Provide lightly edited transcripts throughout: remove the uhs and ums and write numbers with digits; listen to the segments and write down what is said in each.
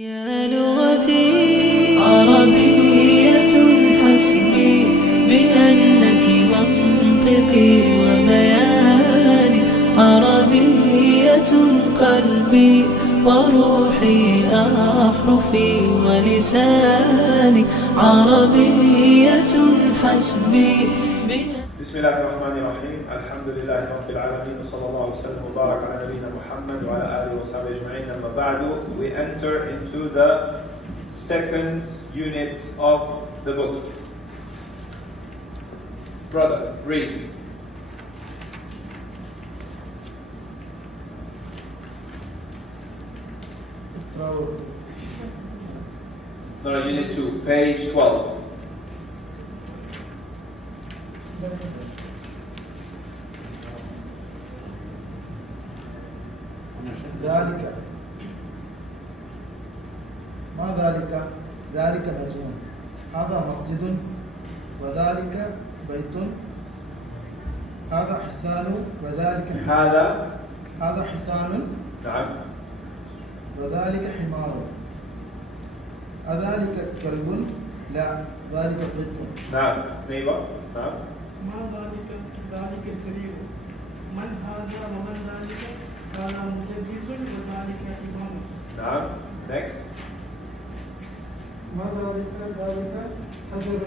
يا لغتي عربية حسبي بأنك منطقي وبياني عربية قلبي وروحي أحرفي ولساني عربية حسبي بسم الله الرحمن الرحيم الحمد لله رب العالمين وصلى الله وسلم وبارك على نبينا محمد وعلى آله وصحبه أجمعين. أما بعد, we enter into the second unit of the book. Brother, read. No, unit 2, page 12. ذلك ما ذلك؟ ذلك مجنون. هذا مسجد وذلك بيت. هذا حصان وذلك هذا حصان. نعم. وذلك حمار. أذلك كلب؟ لا، ذلك قط. نعم. نيبة. نعم. ما ذلك سرير. من هذا ومن ذلك؟ هذا مدرس وذلك إمام. نعم. Next. ما ذلك حجر.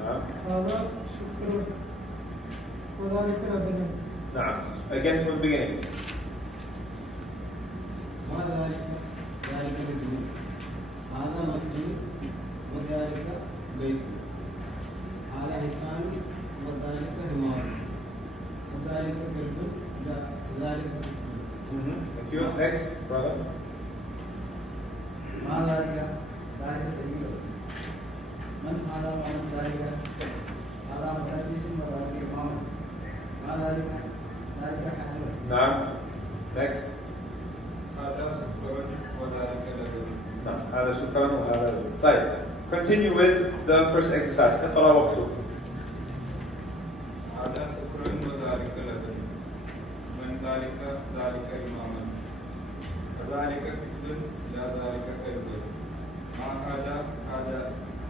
نعم. هذا شكر وذلك لبن. نعم. Again from the beginning. ما ذلك مجنون. هذا مسجد وذلك بيت. هذا حصان وذلك حمار. وذلك كلب. لا، ذلك. Thank you. Next, brother. ما ذلك سرير. من هذا ومن ذلك؟ هذا مدرس وذلك إمام. ما ذلك حجر. نعم. Next. هذا سكر وذلك لبن. نعم. هذا سكران وهذا لبن. طيب. Continue with the first exercise. اقرأ واكتب. هذا سكر وذلك لبن. من ذلك إماما. وذلك كبد لا ذلك كلب. ما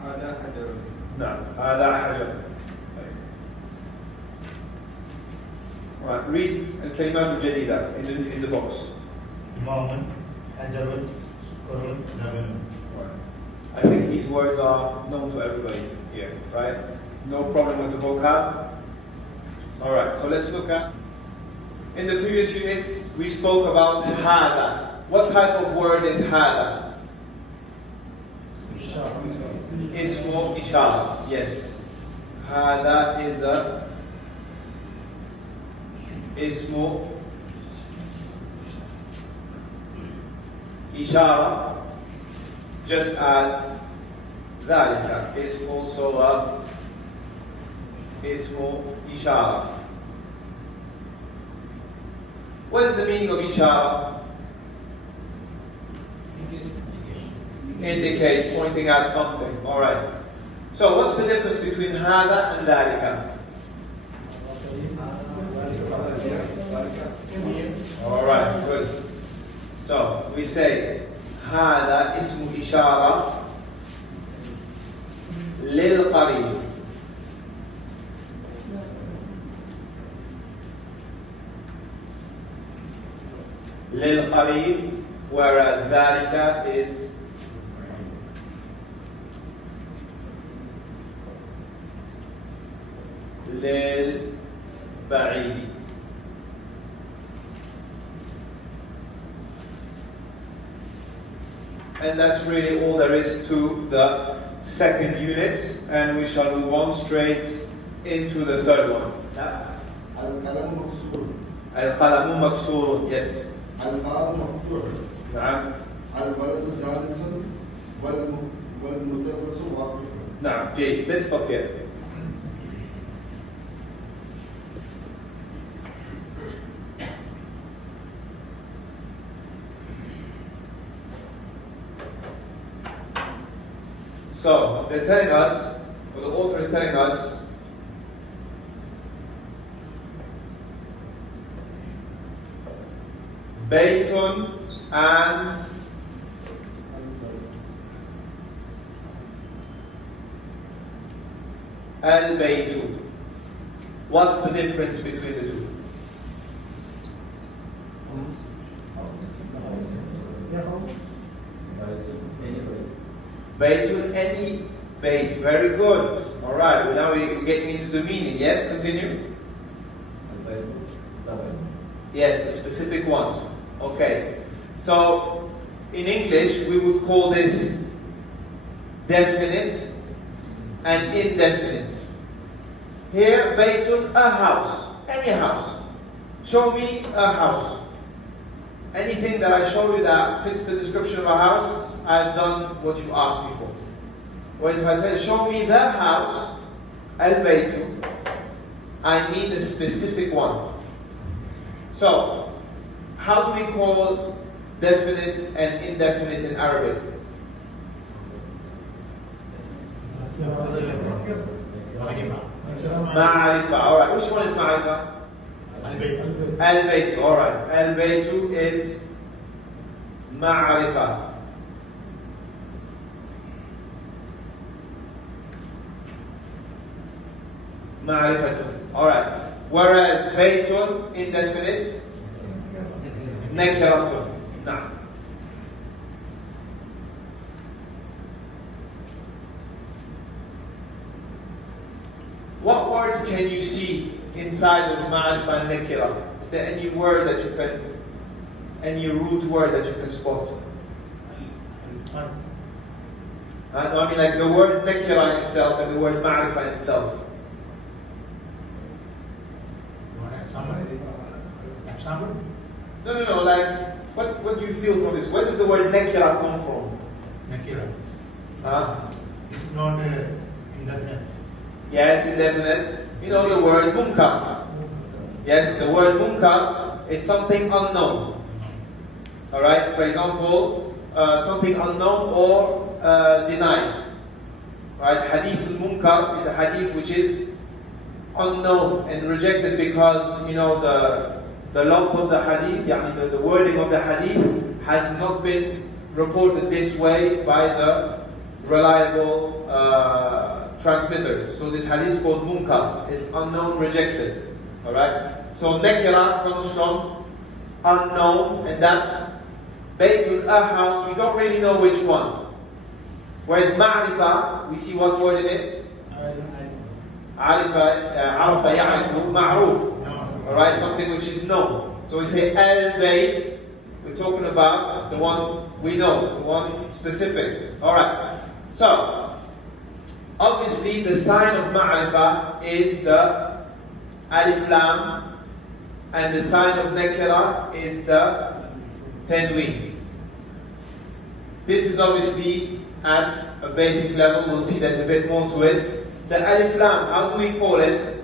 هذا حجر. نعم. هذا حجر. Right. Read الكلمات الجديدة in the box. إمام حجر سكر لبن. I think these words are known to everybody here, right? No problem with the vocab. Alright, so let's look at. In the previous units, we spoke about hada. What type of word is hada? Ismu ishara. Yes. Hada is a ismu ishara, just as ذلك is also a ismu ishara. What is the meaning of ishara? Indicate, pointing at something. Alright. So what's the difference between hada and dhalika? Alright, good. So we say hada ismu ishara lil qarib. Lil qarib, whereas dhalika is lil ba'id. And that's really all there is to the second unit, and we shall move on straight into the third one. القلم مكسور. القلم مكسور. Yes. الباب مفتوح. نعم. الولد جالس والمدرس واقف. نعم. جيد. Let's stop here. So, they're telling us, or the author is telling us, Baytun and Al-Baytu. What's the difference between the two? Baytun, any bayt. Very good. Alright, well, now we're getting into the meaning. Yes, continue. Yes, the specific ones. Okay. So, in English, we would call this definite and indefinite. Here, baytun, a house. Any house. Show me a house. Anything that I show you that fits the description of a house, I've done what you asked me for. Whereas if I tell you, show me the house, al-baytu, I mean a specific one. So, how do we call definite and indefinite in Arabic? Ma'arifa. Alright, which one is ma'arifa? Al-baytu. Alright, al-baytu is ma'arifa. Ma'rifatun. Alright. Whereas baytun, indefinite, nakiratun. Nah. What words can you see inside of ma'rifa and nakira? Is there any word that you can, any root word that you can spot? No, I mean like the word nakira in itself and the word ma'rifa in itself. No, like, what do you feel from this? Where does the word nakira come from? Nakira. It's not indefinite. Yes, indefinite. You know the word munkar. Yes, the word munkar, it's something unknown. Alright, for example, something unknown or denied. Right, hadith al-munkar is a hadith which is unknown and rejected because, you know, the length of the hadith, the wording of the hadith has not been reported this way by the reliable transmitters. So this hadith is called munkar, is unknown, rejected. Alright? So nakira comes from unknown, and that baytul, a house, we don't really know which one. Whereas ma'rifa, we see what word in it? Arafa ya'rifu, ma'ruf. Alright, something which is known. So we say al-bayt, we're talking about the one we know, the one specific. Alright, so obviously the sign of ma'rifa is the alif lam, and the sign of nakira is the tanween. This is obviously at a basic level. We'll see there's a bit more to it. The alif lam, how do we call it?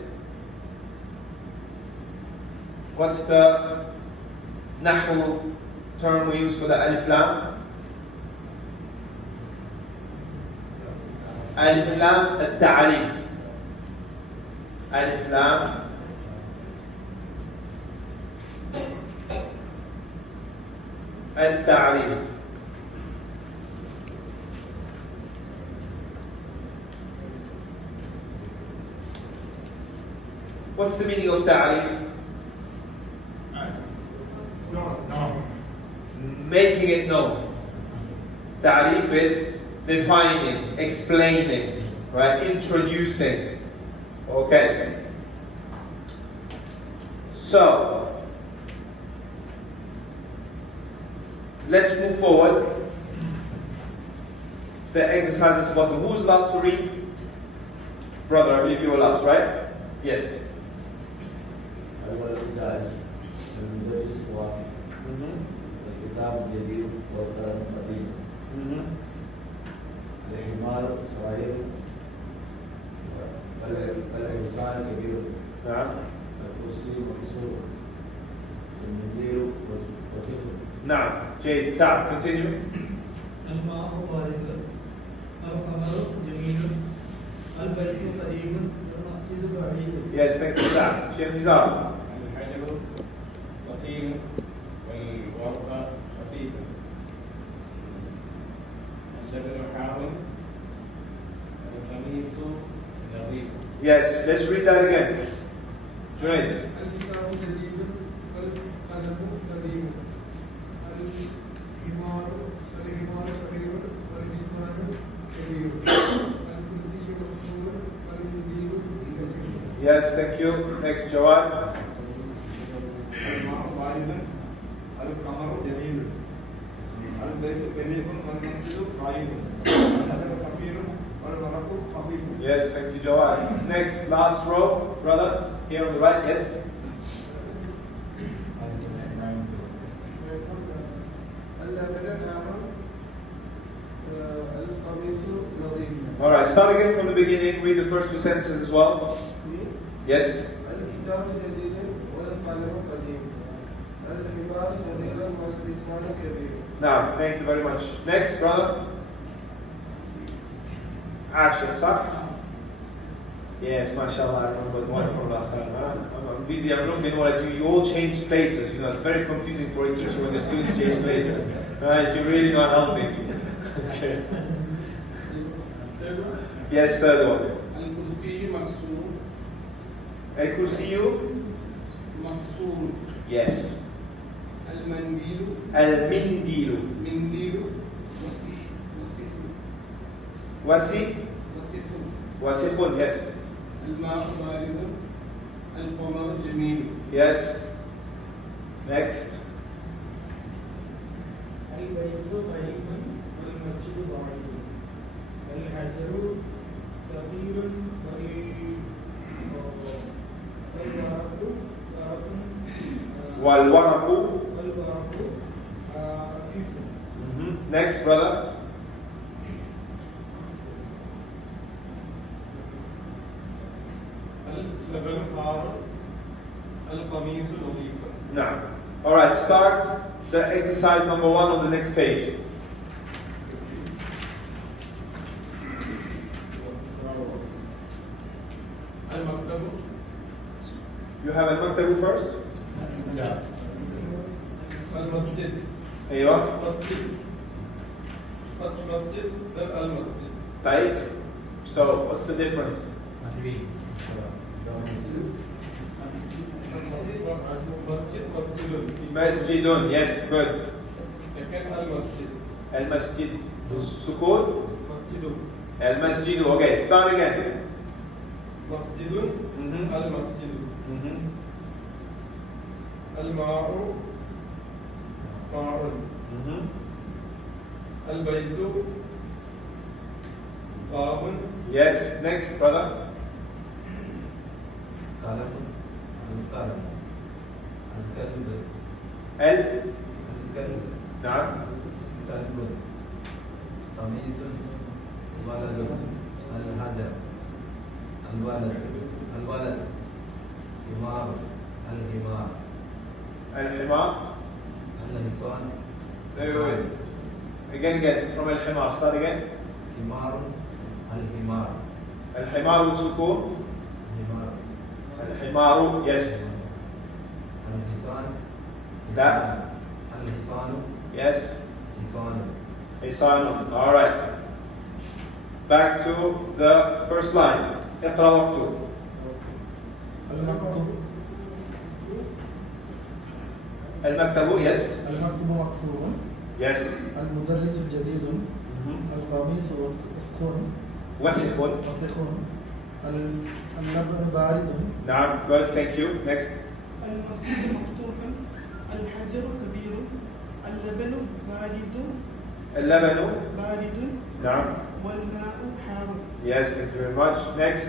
What's the nahwu term we use for the alif lam? Alif lam al-ta'alif. Alif lam al-ta'alif. What's the meaning of ta'alif? No. Making it known. Ta'rif is defining, explaining, right? Introducing. Okay. So, let's move forward. The exercise at the bottom. Who's last to read? Brother, I believe you were last, right? Yes. المدرس واقف الكتاب جديد والقلم قديم الحمار صغير الإنسان كبير نعم الكرسي مكسور المدير وسيم. نعم جيد. سعد continue. الماء بارد القمر جميل البيت قديم المسجد بعيد. Yes, thank you, Sa'd. Sheikh Nizar. الحجر ثقيل والورقة خفيفة. اللبن حار القميص نظيف. Yes, let's read that again. Junais. الكتاب جديد القلم قديم الحمار صغير والجسمان كبير الكرسي مكسور والمدير كثير. Yes, thank you. Next, Jawad. الماء بارد القمر جميل البيت كبير والمسجد قائم الحجر خفيف والورق خفيف. Yes, thank you, Jawad. Next, last row, brother, here on the right. Yes. All right, start again from the beginning. Read the first two sentences as well. Yes. الكتاب جديد والقلم قديم الحمار صغير والجسمان كبير. Now, thank you very much. Next, brother. Action, sir. Yes, mashallah, I remember the one from last time. I'm busy, I'm looking what you all changed places. You know, it's very confusing for a teacher when the students change places. Right, you're really not helping. Okay. Yes, third one. الكرسي مكسور Al-Kursiyu? مكسور Yes. المنديل Al-Mindilu. منديل Wasi? Wasikhun, yes. الماء بارد القمر جميل. Yes. Next. البيت قريب والمسجد بعيد الحجر ثقيل Wal-Waraqu. والورق خفيف. Next, brother. اللبن حار القميص نظيف. Now. Alright, start the exercise number 1 on the next page. المكتب You have al-Maktabu first? المسجد أيوة. First masjid, then al-masjid. طيب. So, what's the difference? Masjidun. Masjidun, yes, good. Second al-masjid. Al-Masjid. Sukun? Masjidun. Al-Masjidu. Okay, start again. Masjidun. Al-masjidu. Al-ma'u. Ma'un. Al-baytu. Babun. Yes, next, brother. قلم القلم الكلب الكلب نعم. كلب قميص ولد الحجر الولد حمار الحمار الحمار. الحصان Wait. Again, from al-Himar, start again. حمار الحمار Al-Himaru sukun. حمار Al-Himaru, yes. الحصان That. الحصان Yes. حصان Hisanun. Alright. Back to the first line. اقرأ واكتب. المكتب المكتب, yes. المكتب مكسور Yes. المدرس جديد القميص وسخ وسخ. اللبن بارد نعم, good, thank you. Next. المسجد مفتوح الحجر كبير اللبن اللبن. بارد نعم. والماء حار. Yes, thank you very much. Next.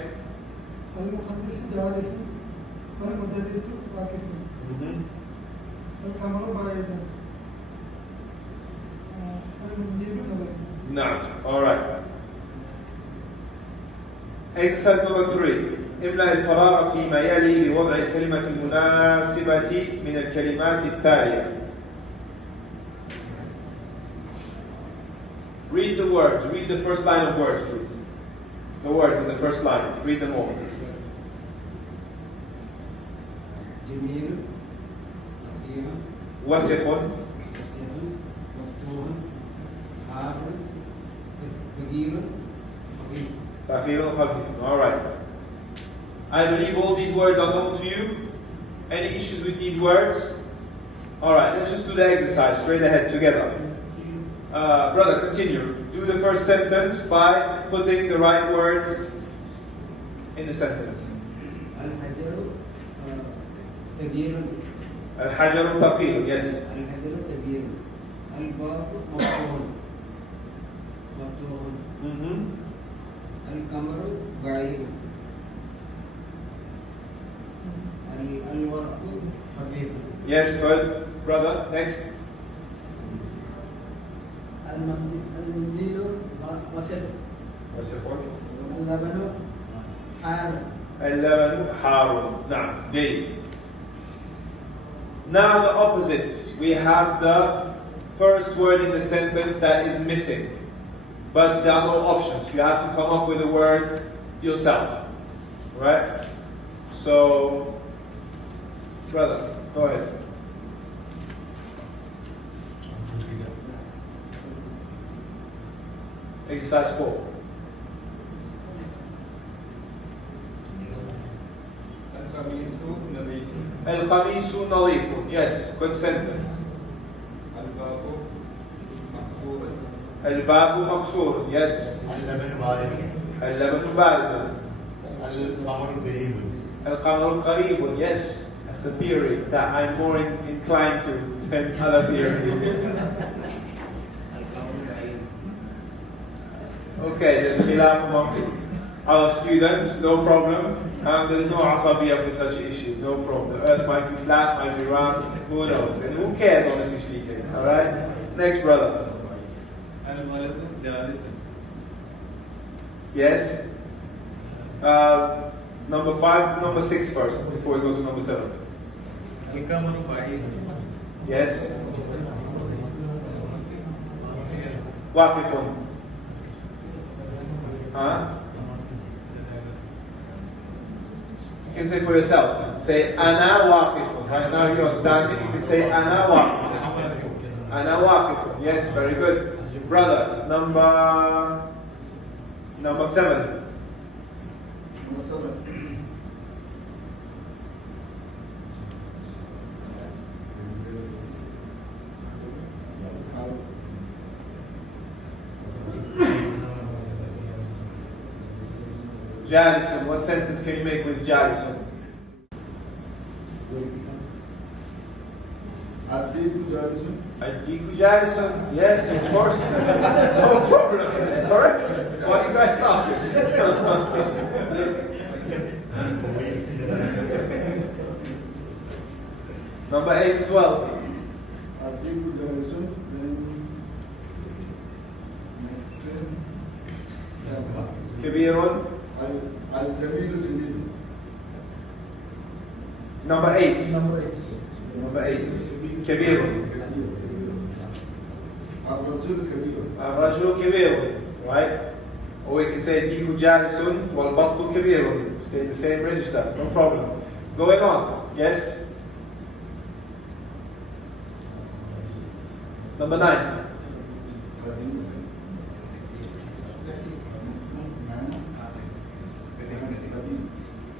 المهندس جالس والمدرس واقف القمر بارد المدير نظيف. نعم. Alright. Exercise number 3. املأ الفراغ فيما يلي بوضع الكلمة المناسبة من الكلمات التالية. Read the words. Read the first line of words, please. The words in the first line. Read them all. جميل وسيم وسخ. وسيم مفتوح حار كبير خفيف. ثقيل خفيف. Alright. I believe all these words are known to you. Any issues with these words? Alright, let's just do the exercise straight ahead together. Brother, continue. Do the first sentence by putting the right words in the sentence. الحجر ثقيل. الحجر ثقيل, yes. الحجر ثقيل. الباب مفتوح. مفتوح. القمر بعيد. الورق خفيف. Yes, good. Brother, next. المنديل وسخ. اللبن حار. اللبن حار. نعم, جيد. Now the opposite. We have the first word in the sentence that is missing. But there are no options. You have to come up with a word yourself. Right? So, brother, go ahead. Exercise 4. القميص نظيف. Yes, good sentence. الباب مكسور. Yes. اللبن بارد. اللبن بارد. القمر قريب. القمر قريب. Yes. That's a theory that I'm more inclined to than other theories. Okay, there's khilaf amongst our students, no problem. And there's no asabiya for such issues, no problem. The earth might be flat, might be round, who knows? And who cares, honestly speaking? Alright? Next, brother. Yes? Number 5, number 6 first, before we go to number 7. Yes? Waqifun. Huh? You can say for yourself. Say ana waqifun. Right now you are standing. You can say ana waqifun. Ana waqifun. Yes, very good. Brother, number 7. Number 7. Jalisun. What sentence can you make with Jalisun? Addiku Jalisun. Addiku Jalisun. Yes, of course. No problem. That's correct. Why you guys laughing? Number 8 as well. Addiku Jalisun. Then next. Kabirun. Al-Jamilu Jamilu. Number 8. Number 8. Number 8. Kabirun. Al-Rajul Kabirun. الرجل كبير. Right? Or we can say Diku Jalisun wal-Battu Kabirun. Stay in the same register. No problem. Going on. Yes? Number 9.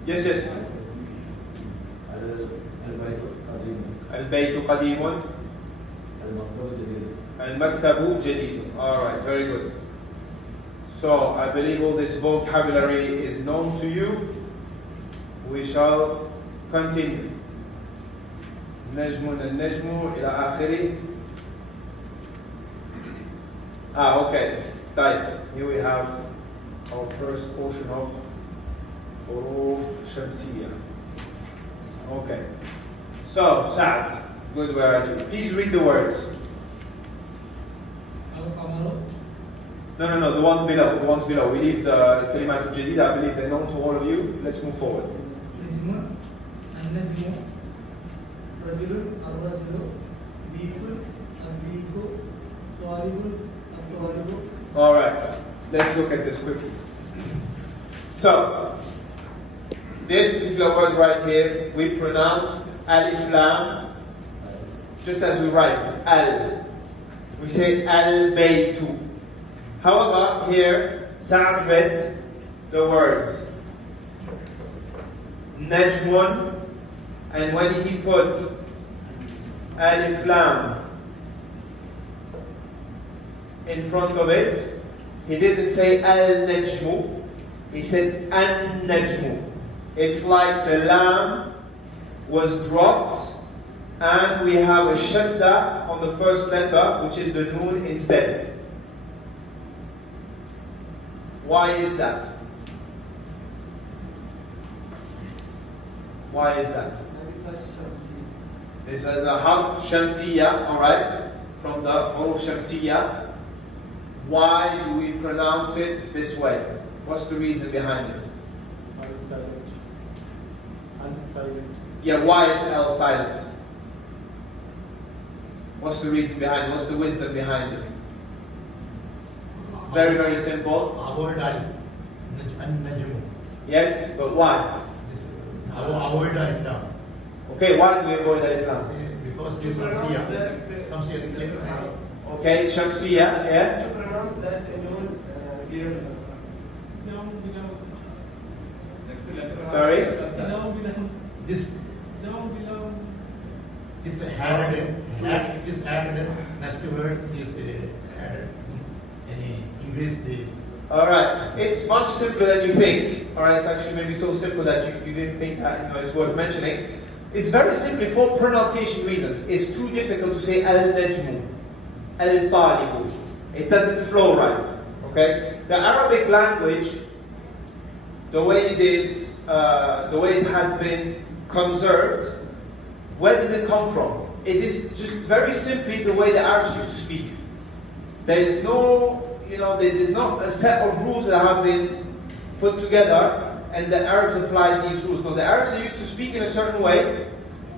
Yes, yes. البيت قديم. المكتب جديد. Alright, very good. So, I believe all this vocabulary is known to you. We shall continue. نجم النجم إلى آخره. Okay. طيب. Here we have our first portion of حروف شمسية. Okay. So, Saad, good word. Please read the words. No, the one below. The ones below. We leave the kalimat al-jadid. I believe they're known to all of you. Let's move forward. نجم النجم رجل الرجل بيك البيك طالب الطالب. All right. Let's look at this quickly. So, this particular word right here, we pronounce alif lam just as we write it, al. We say al-baytu. However, here, Sa'ad read the word najmun, and when he puts alif lam in front of it, he didn't say al-najmu, he said an-najmu. It's like the lam was dropped and we have a shadda on the first letter, which is the noon instead. Why is that? Why is that? This is a harf shamsiya, alright, from the huruf shamsiya. Why do we pronounce it this way? What's the reason behind it? Silent. Yeah, why is L silent? What's the reason behind it? What's the wisdom behind it? Very, very simple. Avoid al. Najmu. Yes, but why? Avoid alif lam. Okay, why do we avoid alif lam? Because this Shamsiya. Okay, Shamsiya, yeah? To pronounce that noon clearly. Sorry? This added next word is added. Any increase the. Alright, it's much simpler than you think. Alright, it's actually maybe so simple that you didn't think that it's worth mentioning. It's very simply for pronunciation reasons. It's too difficult to say al-najmu, al-talibu. It doesn't flow right. Okay? The Arabic language, the way it is, the way it has been conserved, where does it come from? It is just very simply the way the Arabs used to speak. There is no, there's not a set of rules that have been put together and the Arabs applied these rules. No, the Arabs used to speak in a certain way,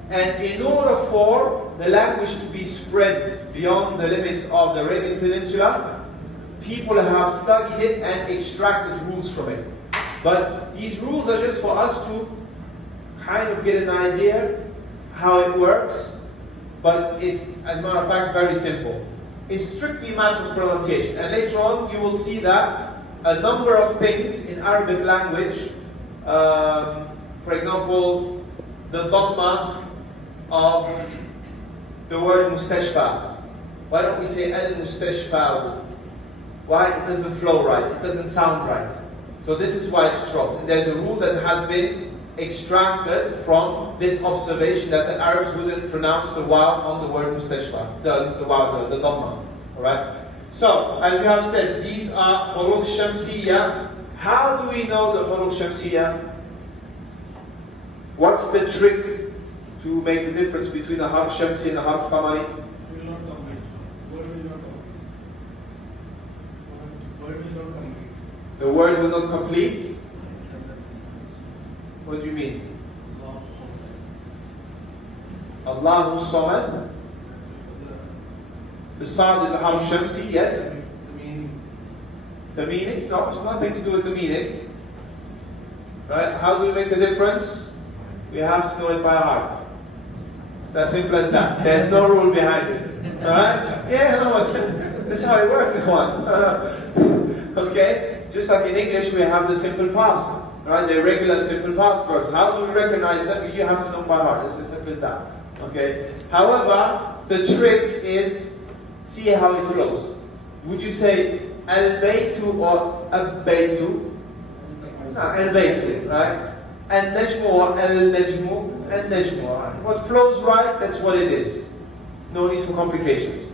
and in order for the language to be spread beyond the limits of the Arabian Peninsula, people have studied it and extracted rules from it. But these rules are just for us to kind of get an idea how it works, but it's, as a matter of fact, very simple. It's strictly a matter of pronunciation. And later on, you will see that a number of things in Arabic language, for example, the dhamma of the word mustashfa. Why don't we say al-mustashfa? Why? It doesn't flow right. It doesn't sound right. So this is why it's dropped. And there's a rule that has been extracted from this observation that the Arabs wouldn't pronounce the waw on the word mustashfa, the waw, the dhamma. Alright? So, as we have said, these are huruf shamsiya. How do we know the huruf shamsiya? What's the trick to make the difference between the harf shamsi and the harf qamari? The word will not complete. What do you mean? Allahu Samad. The Sad is a harf shamsi, yes? The meaning? No, it's nothing to do with the meaning. Right? How do we make the difference? We have to know it by heart. It's as simple as that. There's no rule behind it. Right? Yeah, no, that's how it works, okay? Just like in English, we have the simple past. Right? The irregular simple past verbs. How do we recognize them? You have to know by heart. It's as simple as that. Okay? However, the trick is, see how it flows. Would you say al-baytu or ab-baytu? No, al-baytu, right? Al-najmu or al-najmu? Al-najmu. What flows right, that's what it is. No need for complications.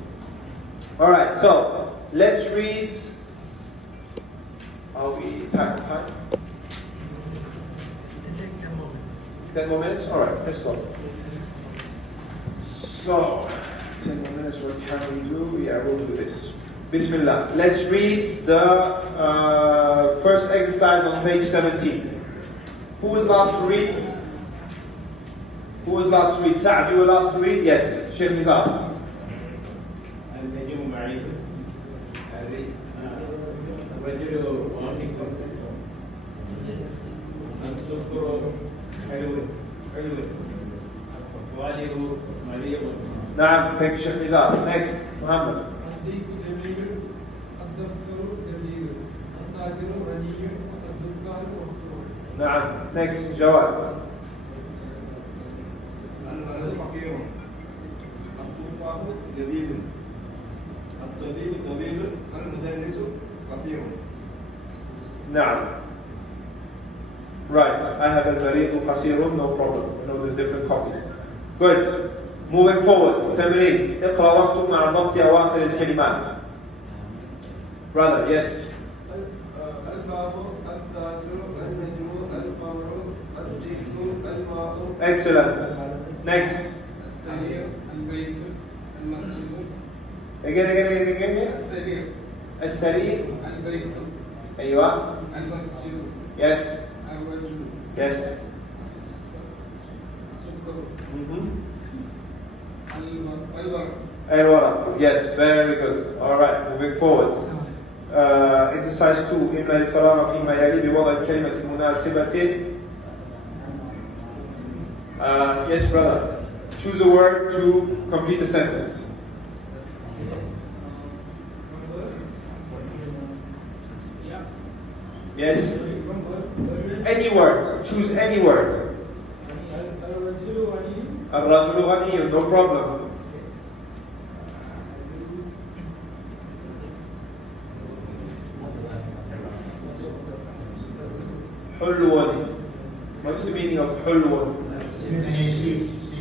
Alright, so let's read. Are we time? 10 more minutes? Alright, let's go. So, 10 more minutes, what can we do? Yeah, we'll do this. Bismillah. Let's read the first exercise on page 17. Who was last to read? Who was last to read? Sa'ad, you were last to read? Yes. Sheikh Nizam. Naam, thank you, Sheikh Nizam. Next, Muhammad. Naam, next, Jawad. Na'am. Right, I have al-maridu qasirun, no problem. You know, there's different copies. Good. Moving forward, تمرين. اقرأ واكتب مع ضبط أواخر الكلمات. Brother, yes. Excellent. Next. Again. السرير. أيوة. Yes. Yes. الورق. Yes, very good. All right, moving forward. Exercise 2. املأ الفراغ فيما يلي بوضع الكلمة المناسبة. Yes, brother. Choose a word to complete a sentence. Yes? Any word. Choose any word. الرجل غني, no problem. حلو. What's the meaning of حلو?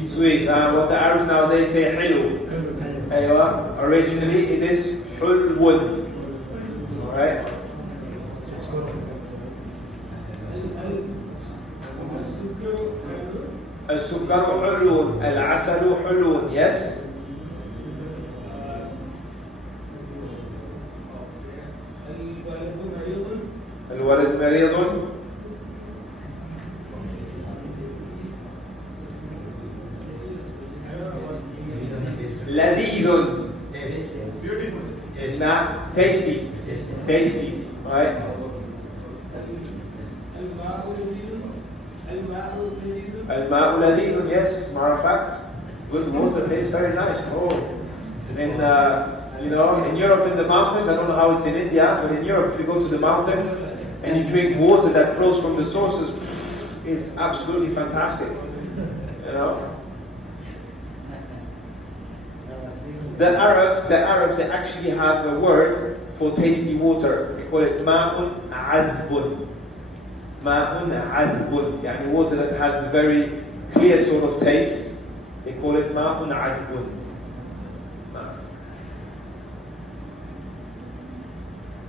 Sweet. What the Arabs nowadays say حلو. أيوة. Originally it is حلو. Alright? السكر حلو. العسل حلو. Yes? الولد مريض. لذيذ. Beautiful. Not tasty. Tasty. Right? الماء لذيذ. Yes, as a matter of fact, good water tastes very nice. Oh, in you know, in Europe, in the mountains, I don't know how it's in India, but in Europe, if you go to the mountains and you drink water that flows from the sources, it's absolutely fantastic. You know. The Arabs, they actually have a word for tasty water. They call it ma'un adbun. Ma'un adbun. Yani water that has a very clear sort of taste. They call it ma'un adbun.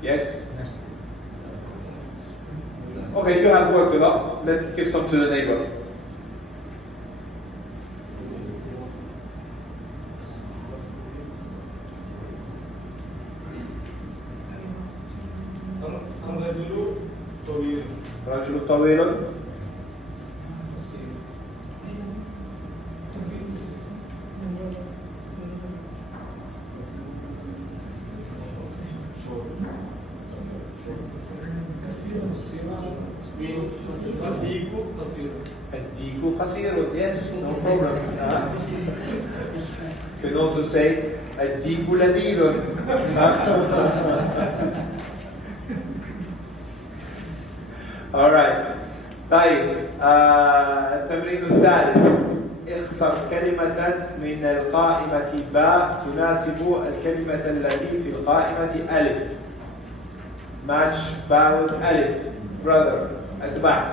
Yes? Okay, you have worked a lot. Let's give some to the neighbor. رجل طويل. الديك قصير. Yes, no problem. You can also say الديك لذيذ. All right. طيب. التمرين الثالث. اختر كلمة من القائمة باء تناسب الكلمة التي في القائمة ألف. Match باء with ألف. Brother, at the back.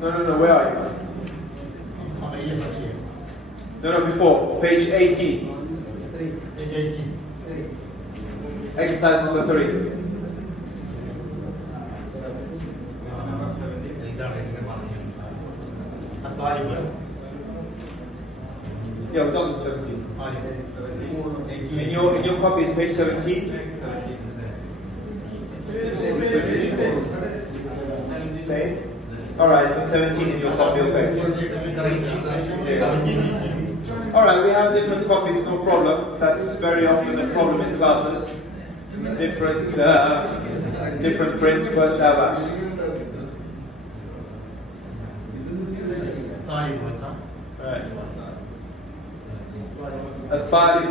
No, where are you? No, before. Page 18. Page 18. Exercise number 3. Yeah, we're done with 17. In your copy is page 17. Same? Alright, so 17 in your copy, okay. Alright, we have different copies, no problem. That's very often a problem in classes. Different prints, but that's. Right. الطالب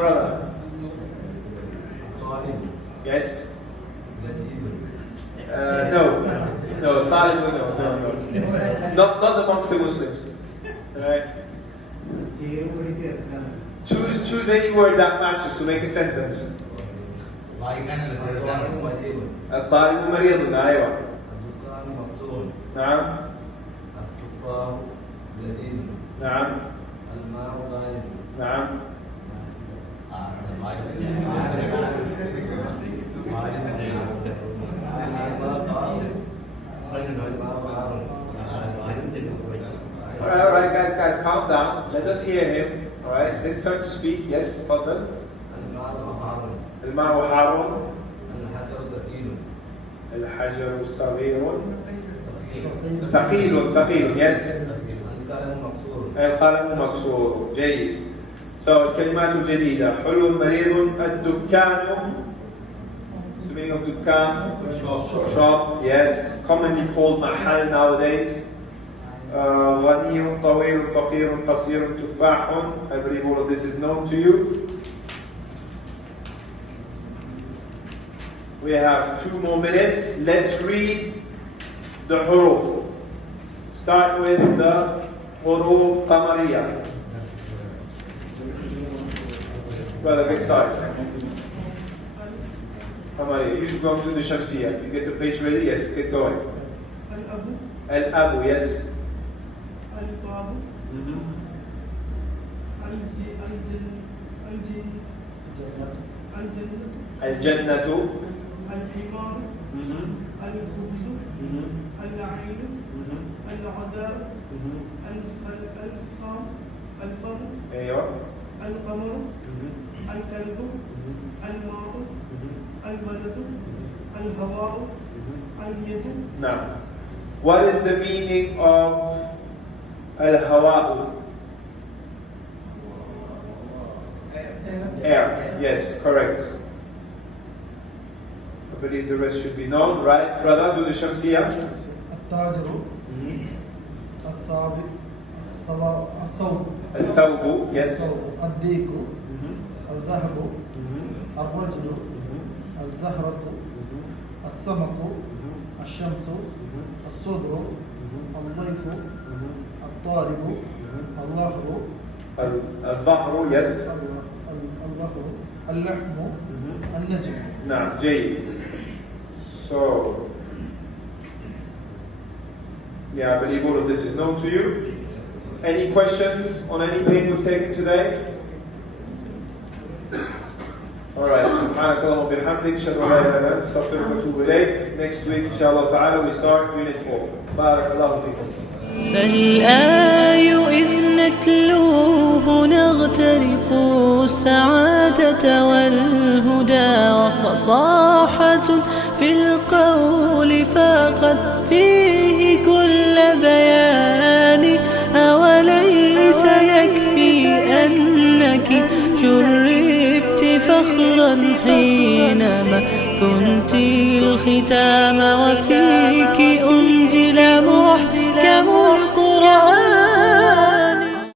brother. Yes? لذيذ. No, طالب, no. Not amongst the Muslims. Alright? Choose any word that matches to make a sentence. വായിക്കാനല്ല الطالب ചേർക്കാനല്ല. مريض. الطالب مريض. أيوة. الدكان مفتوح. نعم. التفاح لذيذ. نعم. الماء غالب. نعم. Alright, guys, calm down. Let us hear him. Alright, it's his turn to speak. Yes, تفضل. الماء حار. الماء حار. الحجر ثقيل. الحجر صغير. ثقيل. Yes. القلم مكسور. القلم مكسور. جيد. So الكلمات الجديدة. حلو مريض. الدكان. What's the meaning of دكان? Shop. Yes. Commonly called محل nowadays. غني طويل فقير قصير تفاح. I believe all of this is known to you. We have 2 more minutes. Let's read the huruf. Start with the huruf qamariya. Brother, get started. Qamariya. You go to the shamsiya. You get the page ready? Yes, get going. Al-abu, yes. Al-babu. Al-jannatu. Al-himaru. Al-khubzu. Al-ainu. Al-adab. Al-famu. أيوة. Al-qamaru. Al-kalbu. Al-ma'u. Al-baladu. Al-hawa'u. Al-yadu. Now, what is the meaning of al-hawa'u? Air. Yes, correct. I believe the rest should be known, right? Brother, do the shamsiya. التاجر الثابت الثوب Al-thawbu, yes. الديك الذهب الرجل الزهرة السمك الشمس الصدر الضيف الطالب الظهر Al-dhahru, yes. الظهر اللحم النجم. Now, Jay. So, yeah, I believe all of this is known to you. Any questions on anything we've taken today? Alright, سبحانك اللهم وبحمدك أشهد أن لا إله إلا أنت أستغفرك وأتوب إليك. Next week, inshallah ta'ala, we start Unit 4. بارك الله فيكم. فالآي إذ نتلوه نغترف السعادة والهدى وفصاحة في القول فقد فيه كل بيان أوليس يكفي أنك شرفت فخرا حينما كنت الختام وفيك